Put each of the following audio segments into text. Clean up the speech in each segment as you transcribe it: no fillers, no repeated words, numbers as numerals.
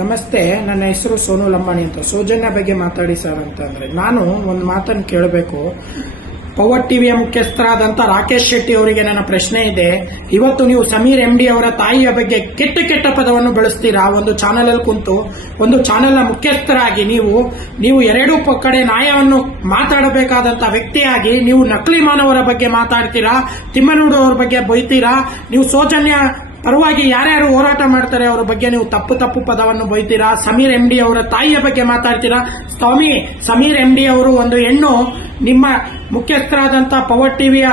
ನಮಸ್ತೆ, ನನ್ನ ಹೆಸರು ಸೋನು ಲಂಬಾಣಿ ಅಂತ. ಸೌಜನ್ಯ ಬಗ್ಗೆ ಮಾತಾಡಿ ಸರ್ ಅಂತಂದ್ರೆ ನಾನು ಒಂದು ಮಾತನ್ನು ಕೇಳಬೇಕು. ಪವರ್ ಟಿವಿಯ ಮುಖ್ಯಸ್ಥರಾದಂತ ರಾಕೇಶ್ ಶೆಟ್ಟಿ ಅವರಿಗೆ ನನ್ನ ಪ್ರಶ್ನೆ ಇದೆ. ಇವತ್ತು ನೀವು ಸಮೀರ್ MD ಅವರ ತಾಯಿಯ ಬಗ್ಗೆ ಕೆಟ್ಟ ಕೆಟ್ಟ ಪದವನ್ನು ಬಳಸ್ತೀರಾ. ಒಂದು ಚಾನೆಲ್ ಅಲ್ಲಿ ಕುಂತು ಒಂದು ಚಾನೆಲ್ ನ ಮುಖ್ಯಸ್ಥರಾಗಿ ನೀವು ಎರಡೂ ಕಡೆ ನ್ಯಾಯವನ್ನು ಮಾತಾಡಬೇಕಾದಂತ ವ್ಯಕ್ತಿಯಾಗಿ ನೀವು ನಕಲಿ ಮಾನವರ ಬಗ್ಗೆ ಮಾತಾಡ್ತೀರಾ, ತಿಮ್ಮನೂಡು ಅವರ ಬಗ್ಗೆ ಬೈತೀರಾ. ನೀವು ಸೌಜನ್ಯ ಪರವಾಗಿ ಯಾರ್ಯಾರು ಹೋರಾಟ ಮಾಡ್ತಾರೆ ಅವರ ಬಗ್ಗೆ ನೀವು ತಪ್ಪು ಪದವನ್ನು ಬೈತೀರಾ. ಸಮೀರ್ MD ಅವರ ತಾಯಿಯ ಬಗ್ಗೆ ಮಾತಾಡ್ತೀರಾ. ಸ್ವಾಮಿ, ಸಮೀರ್ MD ಅವರು ಒಂದು ಹೆಣ್ಣು, ನಿಮ್ಮ ಮುಖ್ಯಸ್ಥರಾದಂತ ಪವರ್ ಟಿವಿಯ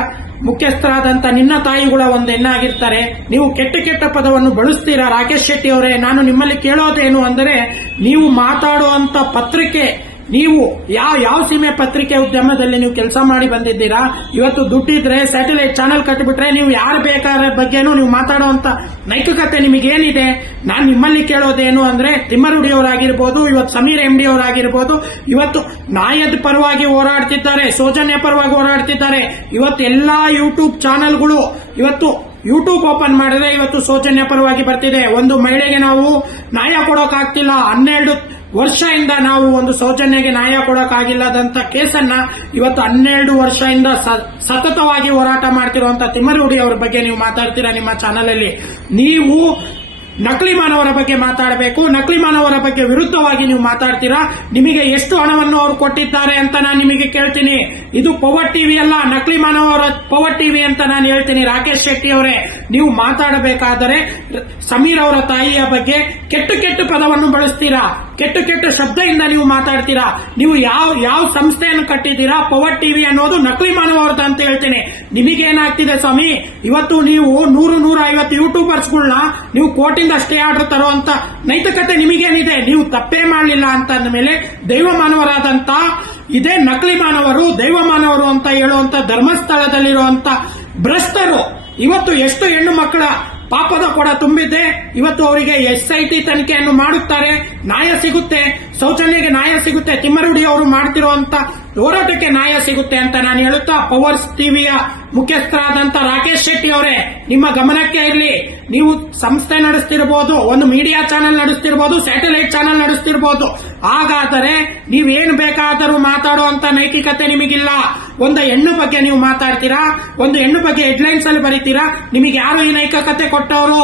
ಮುಖ್ಯಸ್ಥರಾದಂತ ನಿನ್ನ ತಾಯಿಗಳ ಒಂದು ಹೆಣ್ಣಾಗಿರ್ತಾರೆ. ನೀವು ಕೆಟ್ಟ ಪದವನ್ನು ಬಳಸ್ತೀರಾ. ರಾಕೇಶ್ ಶೆಟ್ಟಿ ಅವರೇ, ನಾನು ನಿಮ್ಮಲ್ಲಿ ಕೇಳೋದೇನು ಅಂದರೆ, ನೀವು ಮಾತಾಡುವಂತ ಪತ್ರಿಕೆ, ನೀವು ಯಾವ ಸೀಮೆ ಪತ್ರಿಕೆ ಉದ್ಯಮದಲ್ಲಿ ನೀವು ಕೆಲಸ ಮಾಡಿ ಬಂದಿದ್ದೀರಾ. ಇವತ್ತು ದುಡ್ಡಿದ್ರೆ ಸ್ಯಾಟಲೈಟ್ ಚಾನೆಲ್ ಕಟ್ಟಿಬಿಟ್ರೆ ನೀವು ಯಾರು ಬೇಕಾದ ಬಗ್ಗೆನೂ ನೀವು ಮಾತಾಡುವಂತ ನೈತಿಕತೆ ನಿಮಗೇನಿದೆ? ನಾನು ನಿಮ್ಮಲ್ಲಿ ಕೇಳೋದೇನು ಅಂದ್ರೆ, ತಿಮ್ಮರುಡಿ ಅವರಾಗಿರ್ಬೋದು, ಇವತ್ತು ಸಮೀರ್ MD ಅವರಾಗಿರ್ಬೋದು, ಇವತ್ತು ನ್ಯಾಯದ ಪರವಾಗಿ ಹೋರಾಡ್ತಿದ್ದಾರೆ, ಸೌಜನ್ಯ ಪರವಾಗಿ ಹೋರಾಡ್ತಿದ್ದಾರೆ. ಇವತ್ತು ಎಲ್ಲಾ ಯೂಟ್ಯೂಬ್ ಚಾನೆಲ್ಗಳು ಇವತ್ತು ಯೂಟ್ಯೂಬ್ ಓಪನ್ ಮಾಡಿದ್ರೆ ಇವತ್ತು ಸೌಜನ್ಯ ಪರವಾಗಿ ಬರ್ತಿದೆ. ಒಂದು ಮಹಿಳೆಗೆ ನಾವು ನ್ಯಾಯ ಕೊಡೋಕಾಗ್ತಿಲ್ಲ. 12 ವರ್ಷದಿಂದ ನಾವು ಒಂದು ಸೌಜನ್ಯಗೆ ನ್ಯಾಯ ಕೊಡೋಕ್ಕಾಗಿಲ್ಲದಂತ ಕೇಸನ್ನ ಇವತ್ತು 12 ವರ್ಷದಿಂದ ಸತತವಾಗಿ ಹೋರಾಟ ಮಾಡ್ತಿರುವಂತ ತಿಮ್ಮರುಡಿ ಅವರ ಬಗ್ಗೆ ನೀವು ಮಾತಾಡ್ತೀರಾ ನಿಮ್ಮ ಚಾನೆಲ್ ಅಲ್ಲಿ. ನೀವು ನಕಲಿ ಮಾನವರ ಬಗ್ಗೆ ಮಾತಾಡಬೇಕು. ನಕಲಿ ಮಾನವರ ಬಗ್ಗೆ ವಿರುದ್ಧವಾಗಿ ನೀವು ಮಾತಾಡ್ತೀರಾ. ನಿಮಗೆ ಎಷ್ಟು ಹಣವನ್ನು ಅವರು ಕೊಟ್ಟಿದ್ದಾರೆ ಅಂತ ನಾನು ನಿಮಗೆ ಕೇಳ್ತೀನಿ. ಇದು ಪವರ್ ಟಿವಿ ಅಲ್ಲ, ನಕಲಿ ಮಾನವರ ಪವರ್ ಟಿವಿ ಅಂತ ನಾನು ಹೇಳ್ತೀನಿ. ರಾಕೇಶ್ ಶೆಟ್ಟಿ ಅವರೇ, ನೀವು ಮಾತಾಡಬೇಕಾದರೆ ಸಮೀರ್ ಅವರ ತಾಯಿಯ ಬಗ್ಗೆ ಕೆಟ್ಟ ಪದವನ್ನು ಬಳಸ್ತೀರಾ. ಕೆಟ್ಟ ಶಬ್ದದಿಂದ ನೀವು ಮಾತಾಡ್ತೀರಾ. ನೀವು ಯಾವ ಸಂಸ್ಥೆಯನ್ನು ಕಟ್ಟಿದ್ದೀರಾ? ಪವರ್ ಟಿವಿ ಅನ್ನೋದು ನಕಲಿ ಮಾನವರದ್ದು ಅಂತ ಹೇಳ್ತೀನಿ. ನಿಮಗೇನಾಗ್ತಿದೆ ಸ್ವಾಮಿ? ಇವತ್ತು ನೀವು 100-150 ಯೂಟ್ಯೂಬರ್ಸ್ಗಳನ್ನ ನೀವು ಕೋಟಿಂದ ಅಷ್ಟೇ ಆರ್ಡರ್ ತರುವಂತ ನೈತಿಕತೆ ನಿಮಗೇನಿದೆ? ನೀವು ತಪ್ಪೇ ಮಾಡಲಿಲ್ಲ ಅಂತ ಅಂದಮೇಲೆ ದೈವ ಮಾನವರಾದಂತ ಇದೇ ನಕಲಿ ಮಾನವರು, ದೈವ ಮಾನವರು ಅಂತ ಹೇಳುವಂತ ಧರ್ಮಸ್ಥಳದಲ್ಲಿರುವಂತ ಭ್ರಷ್ಟರು ಇವತ್ತು ಎಷ್ಟು ಹೆಣ್ಣು ಮಕ್ಕಳ ಪಾಪದ ಕೊಡ ತುಂಬಿದೆ. ಇವತ್ತು ಅವರಿಗೆ SIT ತನಿಖೆಯನ್ನು ಮಾಡುತ್ತಾರೆ, ನ್ಯಾಯ ಸಿಗುತ್ತೆ, ಸೌಜನ್ಯಗೆ ನ್ಯಾಯ ಸಿಗುತ್ತೆ, ತಿಮ್ಮರುಡಿ ಅವರು ಮಾಡ್ತಿರುವಂತ ಹೋರಾಟಕ್ಕೆ ನ್ಯಾಯ ಸಿಗುತ್ತೆ ಅಂತ ನಾನು ಹೇಳುತ್ತಾ, ಪವರ್ಸ್ ಟಿವಿಯ ಮುಖ್ಯಸ್ಥರಾದಂತ ರಾಕೇಶ್ ಶೆಟ್ಟಿ ಅವರೇ, ನಿಮ್ಮ ಗಮನಕ್ಕೆ ಇರಲಿ. ನೀವು ಸಂಸ್ಥೆ ನಡೆಸ್ತಿರಬಹುದು, ಒಂದು ಮೀಡಿಯಾ ಚಾನೆಲ್ ನಡೆಸ್ತಿರಬಹುದು, ಸ್ಯಾಟಲೈಟ್ ಚಾನೆಲ್ ನಡೆಸ್ತಿರಬಹುದು. ಹಾಗಾದರೆ ನೀವೇನು ಬೇಕಾದರೂ ಮಾತಾಡುವಂತ ನೈತಿಕತೆ ನಿಮಗಿಲ್ಲ. ಒಂದು ಹೆಣ್ಣು ಬಗ್ಗೆ ನೀವು ಮಾತಾಡ್ತೀರಾ, ಒಂದು ಹೆಣ್ಣು ಬಗ್ಗೆ ಹೆಡ್ಲೈನ್ಸ್ ಅಲ್ಲಿ ಬರೀತೀರಾ. ನಿಮಗೆ ಯಾರು ಈ ನೈತಿಕತೆ ಕೊಟ್ಟವರು?